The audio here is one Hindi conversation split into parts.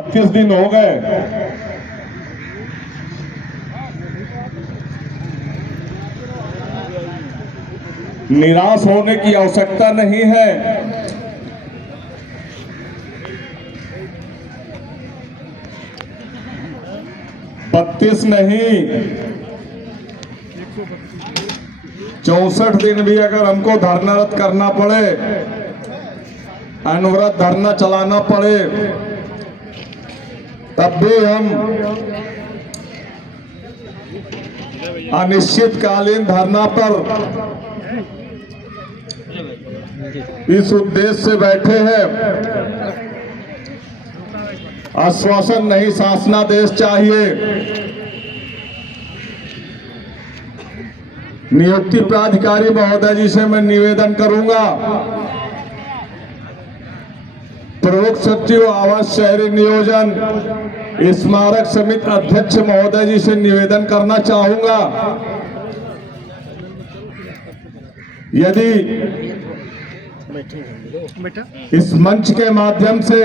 32 दिन हो गए। निराश होने की आवश्यकता नहीं है। 32 नहीं, 64 दिन भी अगर हमको धरनारत करना पड़े, अनवरत धरना चलाना पड़े, तब भी हम अनिश्चितकालीन धरना पर इस उद्देश्य से बैठे हैं। आश्वासन नहीं, शासनादेश चाहिए। नियुक्ति प्राधिकारी महोदय जी से मैं निवेदन करूंगा, प्रमुख सचिव आवास शहरी नियोजन स्मारक समिति अध्यक्ष महोदय जी से निवेदन करना चाहूंगा, यदि इस मंच के माध्यम से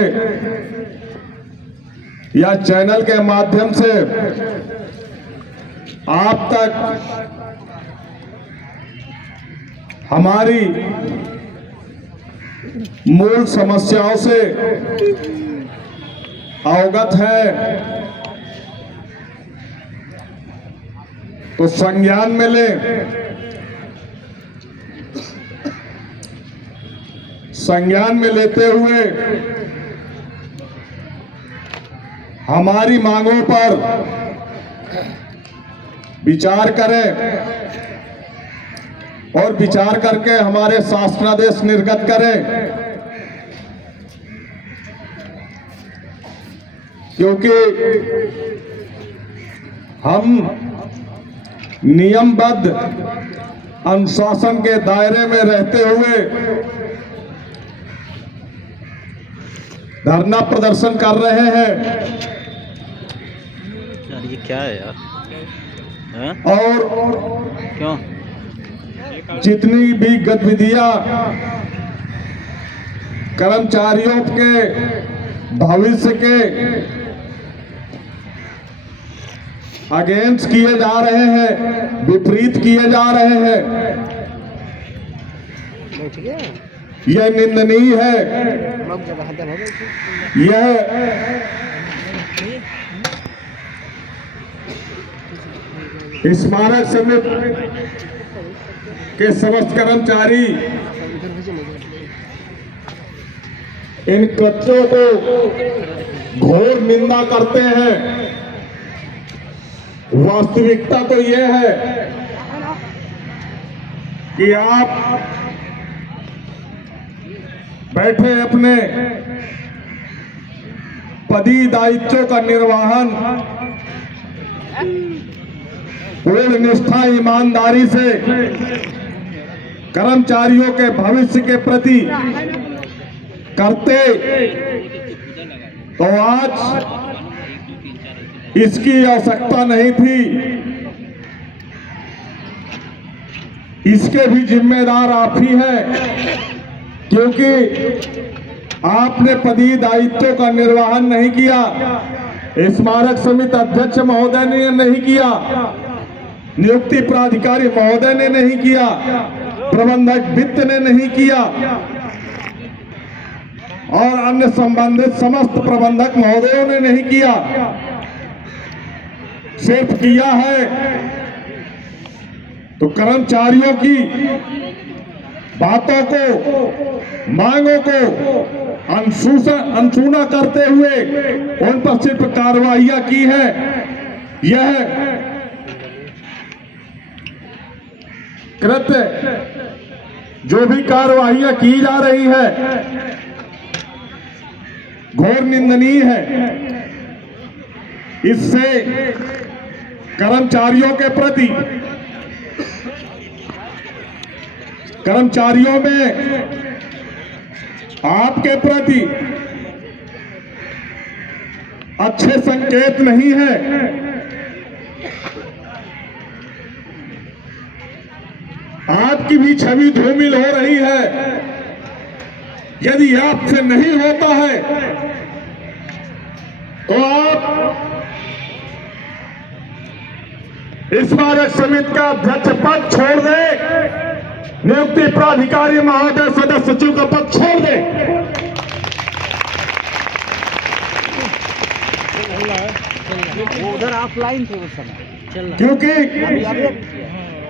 या चैनल के माध्यम से आप तक हमारी मूल समस्याओं से अवगत है, तो संज्ञान में लें। संज्ञान में लेते हुए हमारी मांगों पर विचार करें और विचार करके हमारे शासनादेश निर्गत करें, क्योंकि हम नियमबद्ध अनुशासन के दायरे में रहते हुए धरना प्रदर्शन कर रहे हैं। यार ये क्या है यार? और क्यों? जितनी भी गतिविधियां कर्मचारियों के भविष्य के अगेंस्ट किए जा रहे हैं, विपरीत किए जा रहे हैं, यह निंदनीय है। यह स्मारक समिति के समस्त कर्मचारी इन कृत्यों को घोर निंदा करते हैं। वास्तविकता तो यह है कि आप बैठे अपने पदी दायित्वों का निर्वहन पूर्ण निष्ठा ईमानदारी से कर्मचारियों के भविष्य के प्रति करते, तो आज इसकी आवश्यकता नहीं थी। इसके भी जिम्मेदार आप ही हैं, क्योंकि आपने पदी दायित्वों का निर्वहन नहीं किया, स्मारक समिति अध्यक्ष महोदय ने नहीं किया, नियुक्ति प्राधिकारी महोदय ने नहीं किया, प्रबंधक वित्त ने नहीं किया और अन्य संबंधित समस्त प्रबंधक महोदयों ने नहीं किया। सिर्फ किया है तो कर्मचारियों की बातों को, मांगों को अनसुना करते हुए उन पर सिर्फ कार्रवाइयां की है। यह कृत्य, जो भी कार्रवाइयां की जा रही है, घोर निंदनीय है। इससे कर्मचारियों के प्रति, कर्मचारियों में आपके प्रति अच्छे संकेत नहीं है। आपकी भी छवि धूमिल हो रही है। यदि आपसे नहीं होता है तो आप स्मारक समिति का अध्यक्ष पद छोड़ दें, नियुक्ति प्राधिकारी महोदय सदस्य सचिव का पद छोड़ दें। वो उधर ऑफलाइन थे उस समय, क्योंकि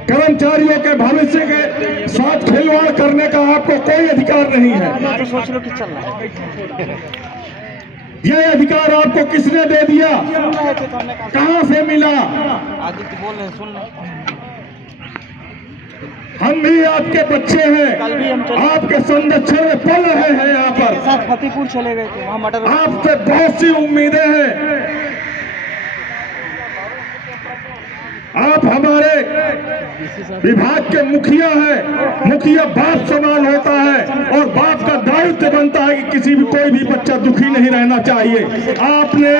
कर्मचारियों के भविष्य के साथ खिलवाड़ करने का आपको कोई अधिकार नहीं है। तो सोच लो कि चल रहा है। यह अधिकार आपको किसने दे दिया? सुन रहे थे तो हमने कहा कहां से मिला? आदित्य बोल रहे हैं, सुन रहे। हम भी आपके बच्चे कल भी हम हैं, चले- आपके संरक्षण में पल रहे हैं। यहाँ के पर साथ फतेहपुर चले गए थे, वहाँ मटर आपसे बहुत सी उम्मीदें हैं। आप हमारे विभाग के मुखिया हैं। मुखिया बाप समान होता है और बाप का दायित्व बनता है कि किसी भी कोई भी बच्चा दुखी नहीं रहना चाहिए। आपने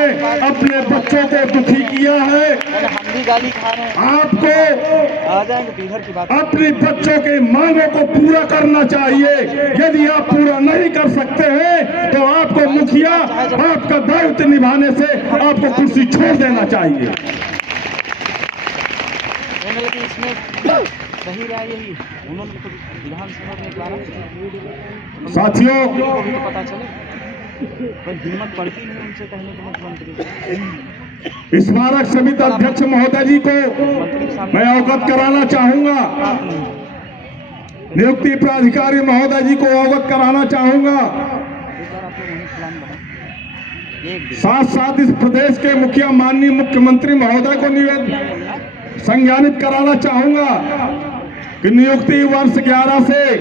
अपने बच्चों को दुखी किया है। हम भी गाली खा रहे हैं। आपको आ जाएंगे तो इधर की बात। अपने बच्चों के मांगों को पूरा करना चाहिए। यदि आप पूरा नहीं कर सकते हैं तो आपको मुखिया आपका दायित्व निभाने से आपको कुर्सी छोड़ देना चाहिए। लेकिन इसमें सही राय यही है, उन्होंने तो विधानसभा में द्वारा साथियों, को भी तो पता चले, पर हिम्मत पड़ती नहीं उनसे कहने को मुख्यमंत्री स्मारक समिति अध्यक्ष महोदय जी को मैं अवगत कराना चाहूंगा, नियुक्ति प्राधिकारी महोदय जी को अवगत कराना चाहूंगा। साथ साथ इस प्रदेश के मुखिया माननीय मुख्यमंत्री महोदय को संज्ञानित कराना चाहूंगा कि नियुक्ति वर्ष 11 से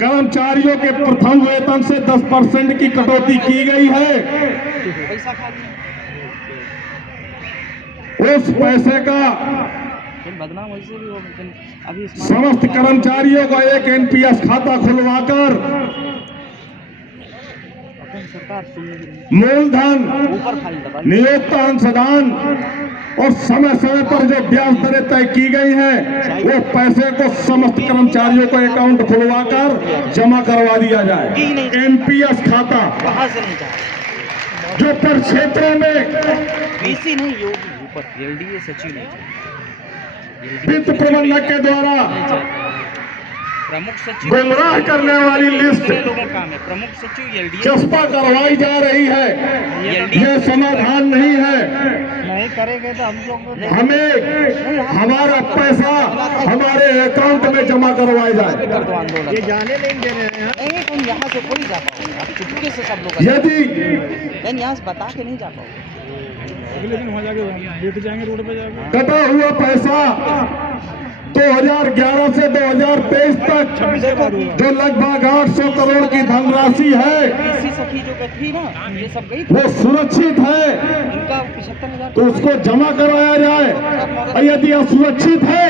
कर्मचारियों के प्रथम वेतन से 10% की कटौती की गई है। उस पैसे का बदनाम वैसे भी हो, अभी समस्त कर्मचारियों का एक एनपीएस खाता खुलवाकर सरकार मूलधन, ऊपर खाली दबा नियोक्ता अंशदान और समय समय पर जो ब्याज दरें तय की गई हैं, वो पैसे को समस्त कर्मचारियों को अकाउंट खुलवाकर जमा करवा दिया जाए। एनपीएस खाता वहाँ से नहीं चाहते, जो पर क्षेत्रों में बीसी नहीं, योगी ऊपर एलडीए सचिव नहीं चाहते, वित्त प्रबंधक के द्वारा प्रमुख सचिव गुमराह करने वाली लिस्ट दूसरे लोगों का काम है। प्रमुख सचिव एलडीए चस्पा करवाई जा रही है, यह समाधान नहीं है। नहीं करेंगे तो हम लोग हमें हमारा पैसा हमारे अकाउंट में जमा करवाया जाए। कर दो आंदोलन, ये जाने नहीं दे रहे हैं। नहीं तुम यहाँ से कोई जा पाओगे, आप चुपके से सब लोग यदि नहीं यहाँ से बता के नहीं जा पाओगे, अगले दिन वहाँ जाके लेते जाएंगे रोड पे जाके। कटा हुआ पैसा 2011 से 2023 तक जो लगभग 800 करोड़ की धनराशि है, बीसी सखी जो थी ना, ये सब गई, वो सुरक्षित है इनका 75,000 तो उसको जमा करवाया जाए। और यदि असुरक्षित है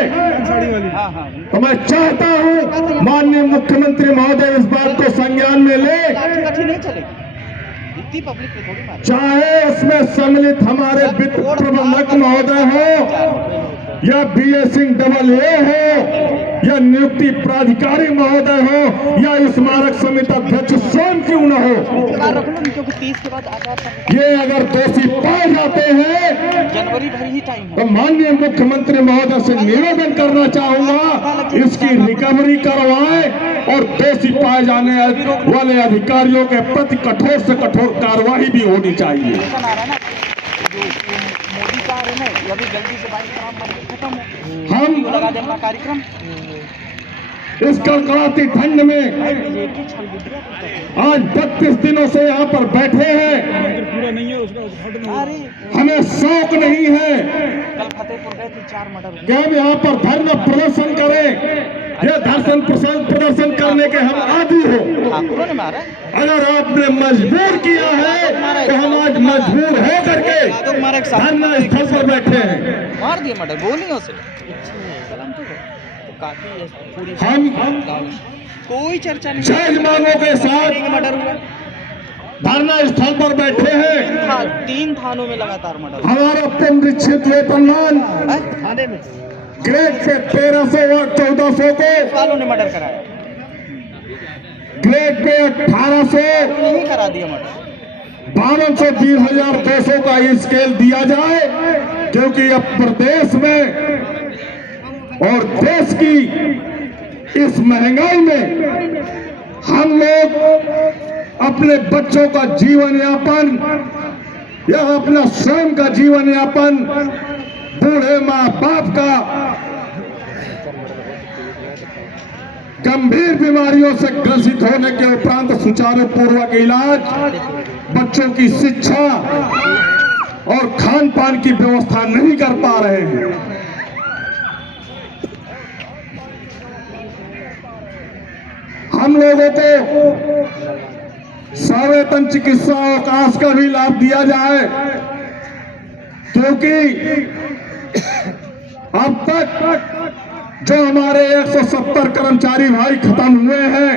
तो मैं चाहता हूं माननीय मुख्यमंत्री महोदय इस बात को संज्ञान में ले, लाठी नहीं चलेगी, इतनी पब्लिक पे थोड़ी मार, चाहे उसमें सम्मिलित हमारे वित्त प्रबंधक महोदय हो या बीए सिंह AA हो या नियुक्ति प्राधिकारी महोदय हो या स्मारक समिति अध्यक्ष स्वयं क्यों न हो, रख लो, क्योंकि 30 के बाद आचार संहिता, ये अगर दोषी पाए जाते हैं जनवरी भर ही टाइम तो है। माननीय मुख्यमंत्री महोदय से निवेदन करना चाहूंगा इसकी रिकवरी करवाएं और दोषी पाए जाने वाले अधिकारियों के प्रति कठोर से कठोर कार्रवाई भी होनी चाहिए। मोदी का आ रहे हैं, ये अभी जल्दी से बाइक खराब खत्म हो, हम लगा देना कार्यक्रम। इस कड़कड़ाती ठंड में आज 32 दिनों से यहाँ पर बैठे हैं, पूरा नहीं है उसका उद्घाटन। अरे हमें शौक नहीं है कल फतेहपुर गए थे, 4 मर्डर कि हम यहाँ पर धरना प्रदर्शन करें। यह प्रदर्शन करने के हम आदी हो। ठाकुरों ने मारा, अगर आपने मजबूर किया है तो हम आज मजबूर हो करके धरना स्थल पर बैठे हैं। मार दिए मर्डर गोलियों से। तो काफी पूरी हम कोई चर्चा नहीं, जायज मांगों के साथ मर्डर हुआ, धरना स्थल पर बैठे हैं। 3 थानों में लगातार मर्डर। हमारा पुनरीक्षित वेतनमान थाने में ग्रेड से 1300 और 1400 को वालों ने मर्डर कराया, ग्रेड पे 1800 नहीं करा दिया मर्डर। 22,200 का स्केल दिया जाए, क्योंकि अब प्रदेश में और देश की इस महंगाई में हम लोग अपने बच्चों का जीवन यापन या अपना स्वयं का जीवन यापन, बूढ़े माँ बाप का गंभीर बीमारियों से ग्रसित होने के उपरांत सुचारू पूर्वक इलाज, बच्चों की शिक्षा और खान पान की व्यवस्था नहीं कर पा रहे हैं। हम लोगों को सवेतन चिकित्सा अवकाश का भी लाभ दिया जाए, क्योंकि अब तक जो हमारे 170 कर्मचारी भाई खत्म हुए हैं,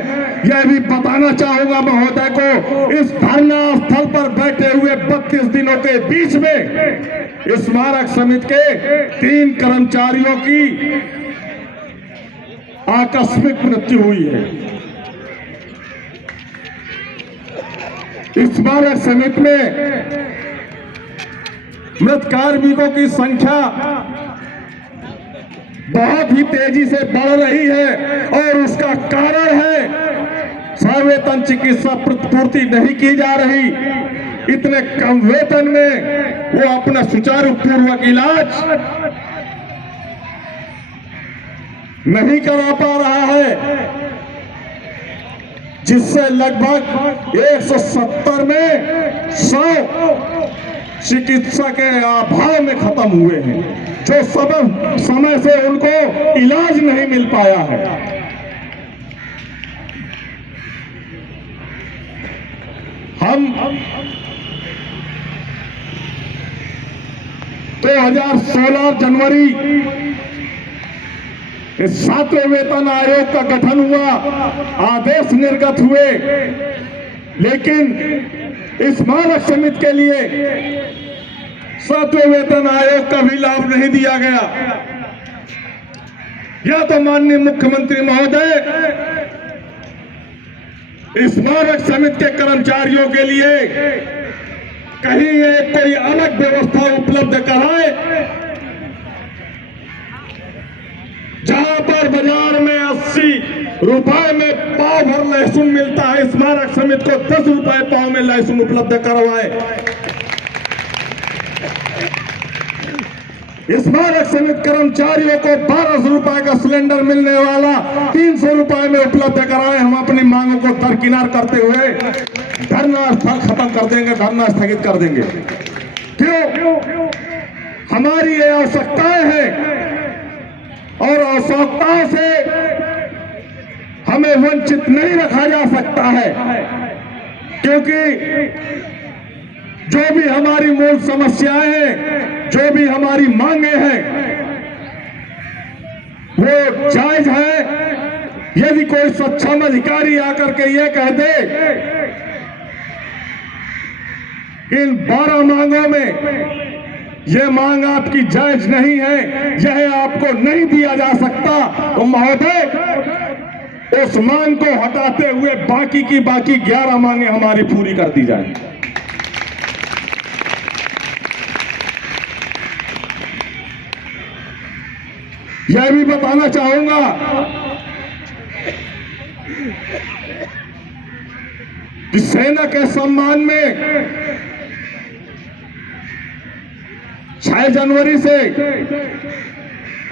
यह भी बताना चाहूंगा महोदय को, इस धरना स्थल पर बैठे हुए 32 दिनों के बीच में स्मारक समिति के 3 कर्मचारियों की आकस्मिक मृत्यु हुई है। स्मारक समिति में मृत कार्मिकों की संख्या बहुत ही तेजी से बढ़ रही है और उसका कारण है सवेतन चिकित्सा पूर्ति नहीं की जा रही। इतने कम वेतन में वो अपना सुचारू पूर्वक इलाज नहीं करा पा रहा है, जिससे लगभग 170 में 100 चिकित्सा के अभाव में खत्म हुए हैं, जो समय से उनको इलाज नहीं मिल पाया है। हम 2016 जनवरी 7वें वेतन आयोग का गठन हुआ, आदेश निर्गत हुए, लेकिन स्मारक समिति के लिए 7वें वेतन आयोग का भी लाभ नहीं दिया गया। या तो माननीय मुख्यमंत्री महोदय स्मारक समिति के कर्मचारियों के लिए कहीं एक कोई अलग व्यवस्था उपलब्ध कराए, जहां पर बाजार में 80 रुपए में पाव भर लहसुन मिलता है, स्मारक समिति को 10 रुपए पाव में लहसुन उपलब्ध करवाए। स्मारक समिति कर्मचारियों को 1200 रुपए का सिलेंडर मिलने वाला 300 रुपए में उपलब्ध कराए। हम अपनी मांगों को दरकिनार करते हुए धरना स्थल खत्म कर देंगे, धरना स्थगित कर देंगे। क्यों? हमारी ये आवश्यकताएं हैं और आवश्यकताओं से हमें वंचित नहीं रखा जा सकता है, क्योंकि जो भी हमारी मूल समस्याएं हैं, जो भी हमारी मांगे हैं, वो जायज है। यदि कोई सक्षम अधिकारी आकर के ये कह दे इन 12 मांगों में ये मांग आपकी जायज नहीं है, यह आपको नहीं दिया जा सकता, तो महोदय उस मांग को हटाते हुए बाकी की बाकी 11 मांगे हमारी पूरी कर दी जाए। यह भी बताना चाहूंगा कि सेना के सम्मान में 6 जनवरी से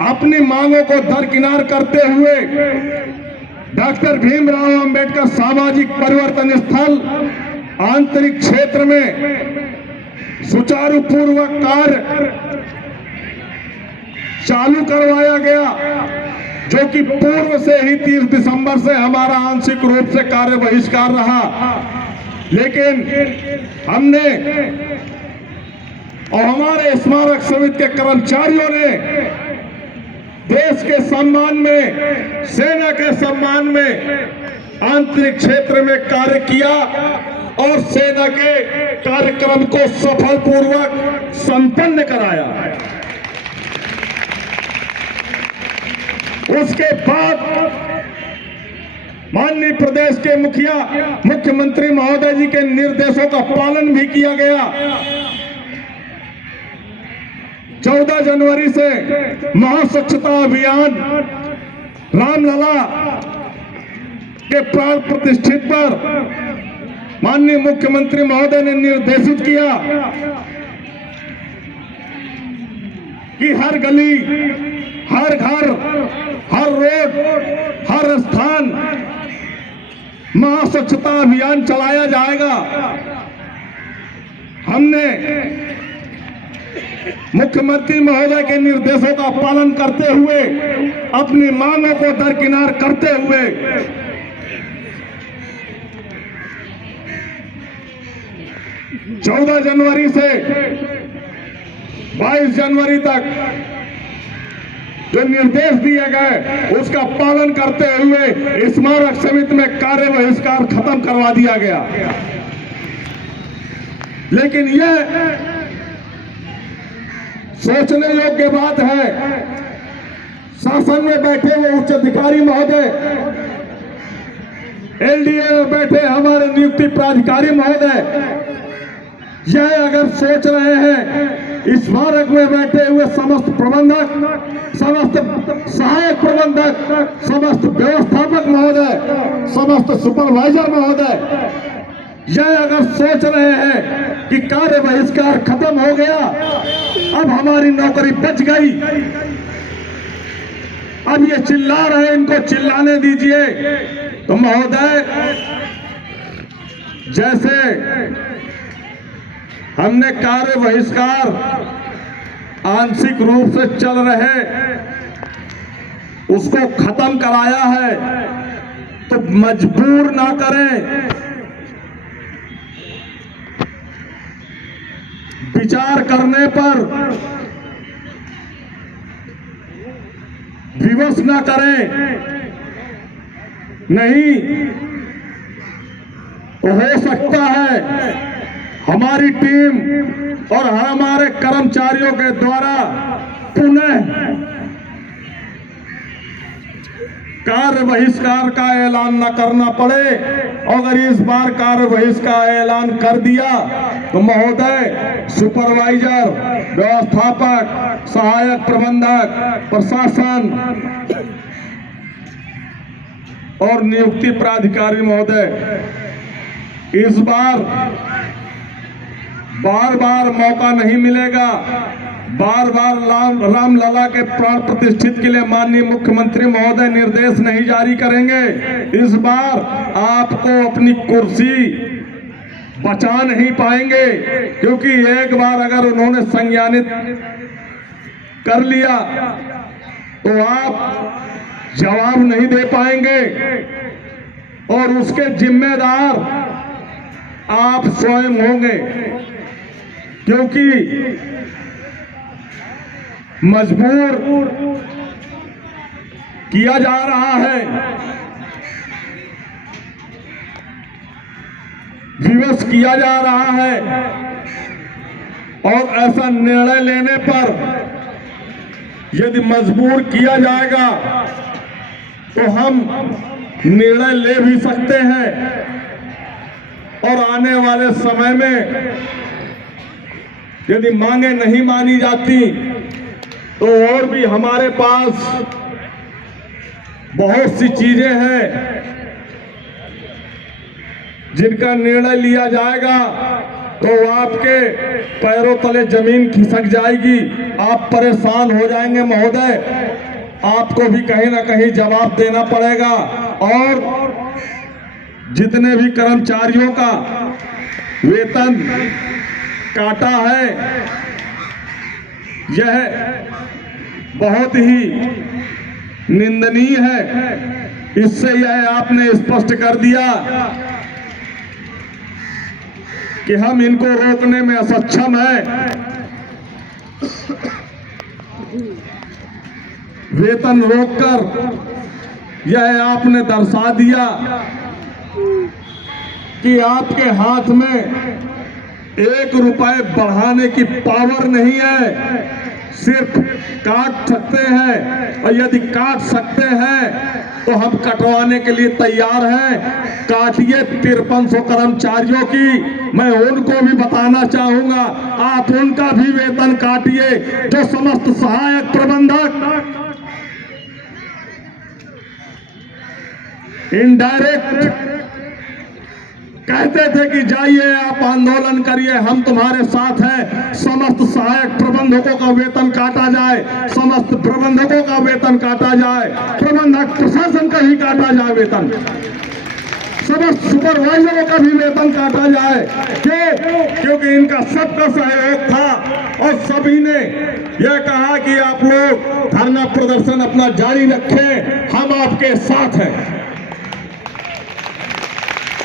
अपनी मांगों को दरकिनार करते हुए डॉक्टर भीमराव अंबेडकर सामाजिक परिवर्तन स्थल आंतरिक क्षेत्र में सुचारू पूर्वक कार्य चालू करवाया गया, जो कि पूर्व से ही 30 दिसंबर से हमारा आंशिक रूप से कार्य बहिष्कार रहा। लेकिन हमने और हमारे स्मारक समिति के कर्मचारियों ने देश के सम्मान में, सेना के सम्मान में आंतरिक क्षेत्र में कार्य किया और सेना के कार्यक्रम को सफलपूर्वक संपन्न कराया। उसके बाद माननीय प्रदेश के मुखिया मुख्यमंत्री महोदय जी के निर्देशों का पालन भी किया गया। 14 जनवरी से महास्वच्छता अभियान रामलला के प्राण प्रतिष्ठित पर माननीय मुख्यमंत्री महोदय ने निर्देशित किया कि हर गली, हर घर, हर रोड, हर स्थान महास्वच्छता अभियान चलाया जाएगा। हमने मुख्यमंत्री महोदय के निर्देशों का पालन करते हुए, अपनी मांगों को दरकिनार करते हुए 14 जनवरी से 22 जनवरी तक जो निर्देश दिए गए उसका पालन करते हुए स्मारक समिति में कार्य बहिष्कार खत्म करवा दिया गया। लेकिन यह सोचने योग्य बात है, शासन में बैठे हुए उच्च अधिकारी महोदय, एलडीए में बैठे हमारे नियुक्ति प्राधिकारी महोदय, यह अगर सोच रहे हैं, स्मारक में बैठे हुए समस्त प्रबंधक, समस्त सहायक प्रबंधक, समस्त व्यवस्थापक महोदय, समस्त सुपरवाइजर महोदय, यह अगर सोच रहे हैं कि कार्य बहिष्कार खत्म हो गया, अब हमारी नौकरी बच गई, अब ये चिल्ला रहे हैं, इनको चिल्लाने दीजिए, तो महोदय जैसे हमने कार्य बहिष्कार आंशिक रूप से चल रहे उसको खत्म कराया है, तो मजबूर ना करें, विचार करने पर विवश ना करें। नहीं तो हो सकता है हमारी टीम और हमारे कर्मचारियों के द्वारा पुनः कार्य बहिष्कार का ऐलान न करना पड़े। अगर इस बार कार्य बहिष्कार का ऐलान कर दिया तो महोदय, सुपरवाइजर, व्यवस्थापक, सहायक प्रबंधक, प्रशासन और नियुक्ति प्राधिकारी महोदय, इस बार बार मौका नहीं मिलेगा। बार बार रामलला के प्राण प्रतिष्ठित के लिए माननीय मुख्यमंत्री महोदय निर्देश नहीं जारी करेंगे। इस बार आपको अपनी कुर्सी बचा नहीं पाएंगे, क्योंकि एक बार अगर उन्होंने संज्ञानित कर लिया तो आप जवाब नहीं दे पाएंगे और उसके जिम्मेदार आप स्वयं होंगे, क्योंकि मजबूर किया जा रहा है, विवश किया जा रहा है, और ऐसा निर्णय लेने पर यदि मजबूर किया जाएगा तो हम निर्णय ले भी सकते हैं और आने वाले समय में यदि मांगे नहीं मानी जाती तो और भी हमारे पास बहुत सी चीजें हैं जिनका निर्णय लिया जाएगा तो आपके पैरों तले जमीन खिसक जाएगी, आप परेशान हो जाएंगे महोदय। आपको भी कहीं ना कहीं जवाब देना पड़ेगा और जितने भी कर्मचारियों का वेतन काटा है, यह बहुत ही निंदनीय है। इससे यह आपने स्पष्ट कर दिया कि हम इनको रोकने में असक्षम हैं। वेतन रोककर यह आपने दर्शा दिया कि आपके हाथ में 1 रुपए बढ़ाने की पावर नहीं है। सिर्फ काट सकते हैं, और यदि काट सकते हैं तो हम कटवाने के लिए तैयार हैं। काटिए 5300 कर्मचारियों की। मैं उनको भी बताना चाहूंगा, आप उनका भी वेतन काटिए। जो समस्त सहायक प्रबंधक इनडायरेक्ट कहते थे कि जाइए आप आंदोलन करिए, हम तुम्हारे साथ हैं, समस्त सहायक प्रबंधकों का वेतन काटा जाए, समस्त प्रबंधकों का वेतन काटा जाए, प्रबंधक प्रशासन का ही काटा जाए वेतन, समस्त सुपरवाइजरों का भी वेतन काटा जाए। क्यों? क्योंकि इनका सबका सहयोग था और सभी ने यह कहा कि आप लोग धरना प्रदर्शन अपना जारी रखें, हम आपके साथ हैं।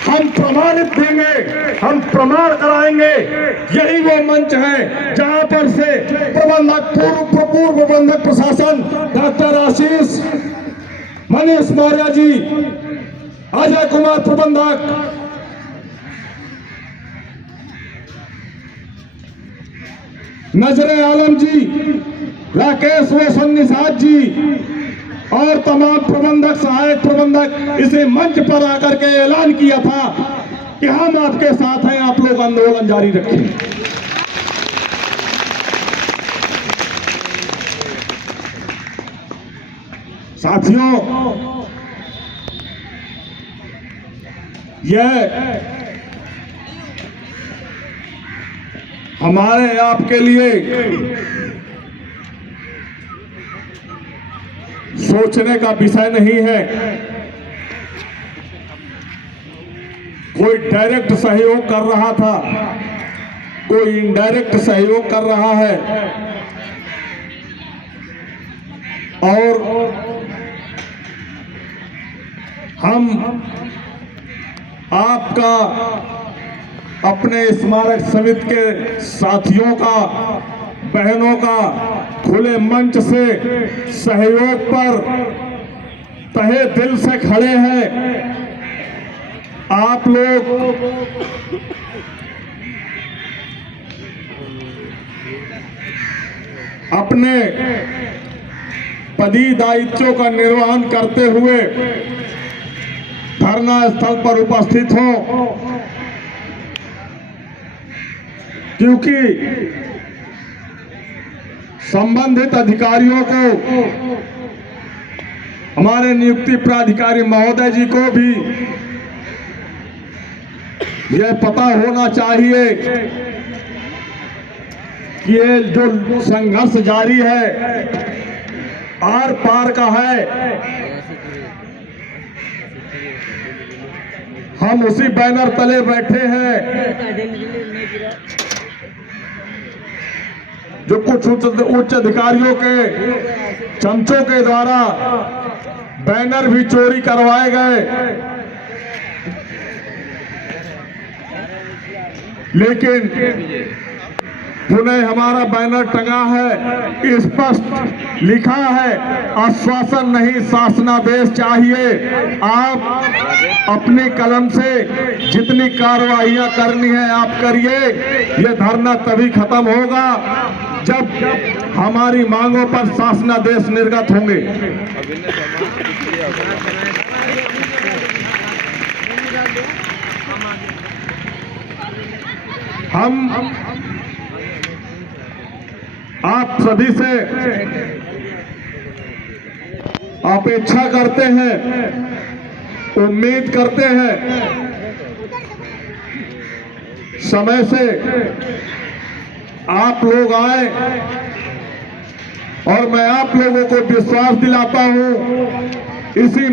हम प्रमाणित देंगे, हम प्रमाण कराएंगे। यही वो मंच है जहां पर से प्रबंधक पूर्व प्रबंधक प्रशासन डॉक्टर आशीष, मनीष मौर्य जी, अजय कुमार प्रबंधक, नजरे आलम जी, राकेश रोशन निषाद जी और तमाम प्रबंधक सहायक प्रबंधक इसे मंच पर आकर के ऐलान किया था कि हम आपके साथ हैं, आप लोग आंदोलन जारी रखें। साथियों, यह हमारे आपके लिए सोचने का विषय नहीं है। कोई डायरेक्ट सहयोग कर रहा था, कोई इनडायरेक्ट सहयोग कर रहा है, और हम आपका, अपने स्मारक समिति के साथियों का, बहनों का खुले मंच से सहयोग पर तहे दिल से खड़े हैं। आप लोग अपने पदी दायित्वों का निर्वहन करते हुए धरना स्थल पर उपस्थित हो, क्योंकि संबंधित अधिकारियों को, हमारे नियुक्ति प्राधिकारी महोदय जी को भी यह पता होना चाहिए कि ये जो संघर्ष जारी है आर पार का है। हम उसी बैनर तले बैठे हैं जो कुछ उच्च अधिकारियों के चमचों के द्वारा बैनर भी चोरी करवाए गए, लेकिन पुनः हमारा बैनर टंगा है, स्पष्ट लिखा है, आश्वासन नहीं शासनादेश चाहिए। आप अपनी कलम से जितनी कार्रवाइयां करनी है आप करिए। ये धरना तभी खत्म होगा जब हमारी मांगों पर शासनादेश निर्गत होंगे। हम आप सभी से अपेक्षा करते हैं, उम्मीद करते हैं, समय से आप लोग आए और मैं आप लोगों को विश्वास दिलाता हूं, इसी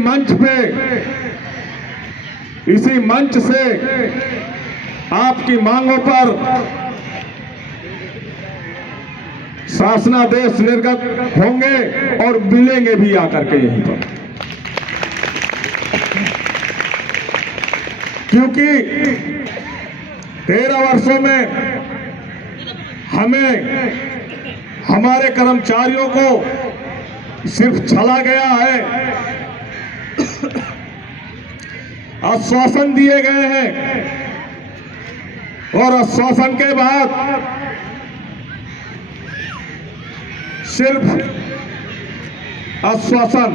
मंच से आपकी मांगों पर शासनादेश निर्गत होंगे और मिलेंगे भी आकर के यहीं पर, क्योंकि 13 वर्षों में हमें हमारे कर्मचारियों को सिर्फ छला गया है, आश्वासन दिए गए हैं और आश्वासन के बाद सिर्फ आश्वासन।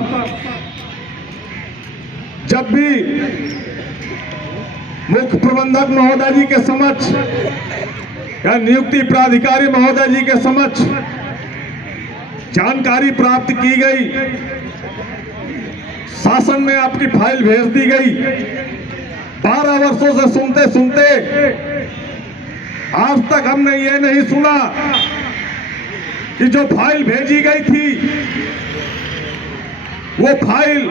जब भी मुख्य प्रबंधक महोदय जी के समक्ष या नियुक्ति प्राधिकारी महोदय जी के समक्ष जानकारी प्राप्त की गई, शासन में आपकी फाइल भेज दी गई, 12 वर्षों से सुनते सुनते आज तक हमने ये नहीं सुना कि जो फाइल भेजी गई थी वो फाइल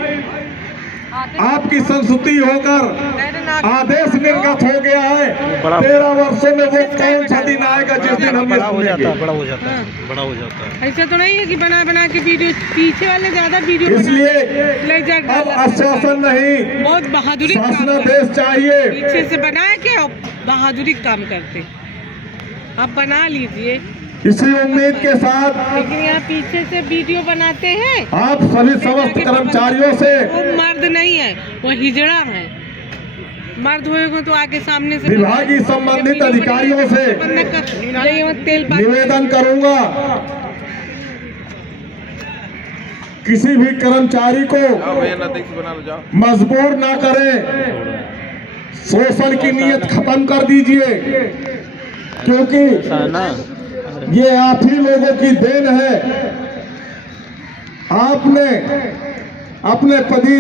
आपकी संस्तुति होकर आदेश निर्गत हो गया है। 13 वर्षों में वो कौन सा दिन आएगा जिस दिन हम बड़ा हो जाता है। ऐसा तो नहीं है कि बना बना के वीडियो, पीछे वाले ज्यादा वीडियो इसलिए अब आश्वासन नहीं, बहुत बहादुरी शासनादेश चाहिए। पीछे से बना के और बहादुरी काम करते, आप बना लीजिए। इसी उम्मीद के साथ लेकिन यहाँ पीछे से वीडियो बनाते हैं। आप सभी समस्त कर्मचारियों से, वो मर्द नहीं है, वो हिजड़ा है। मर्द होएगा तो आगे सामने से विभागीय संबंधित अधिकारियों से तेल निवेदन करूंगा, किसी भी कर्मचारी को मजबूर ना करें, शोषण की नीयत खत्म कर दीजिए, क्योंकि ये आप ही लोगों की देन है। आपने अपने पदी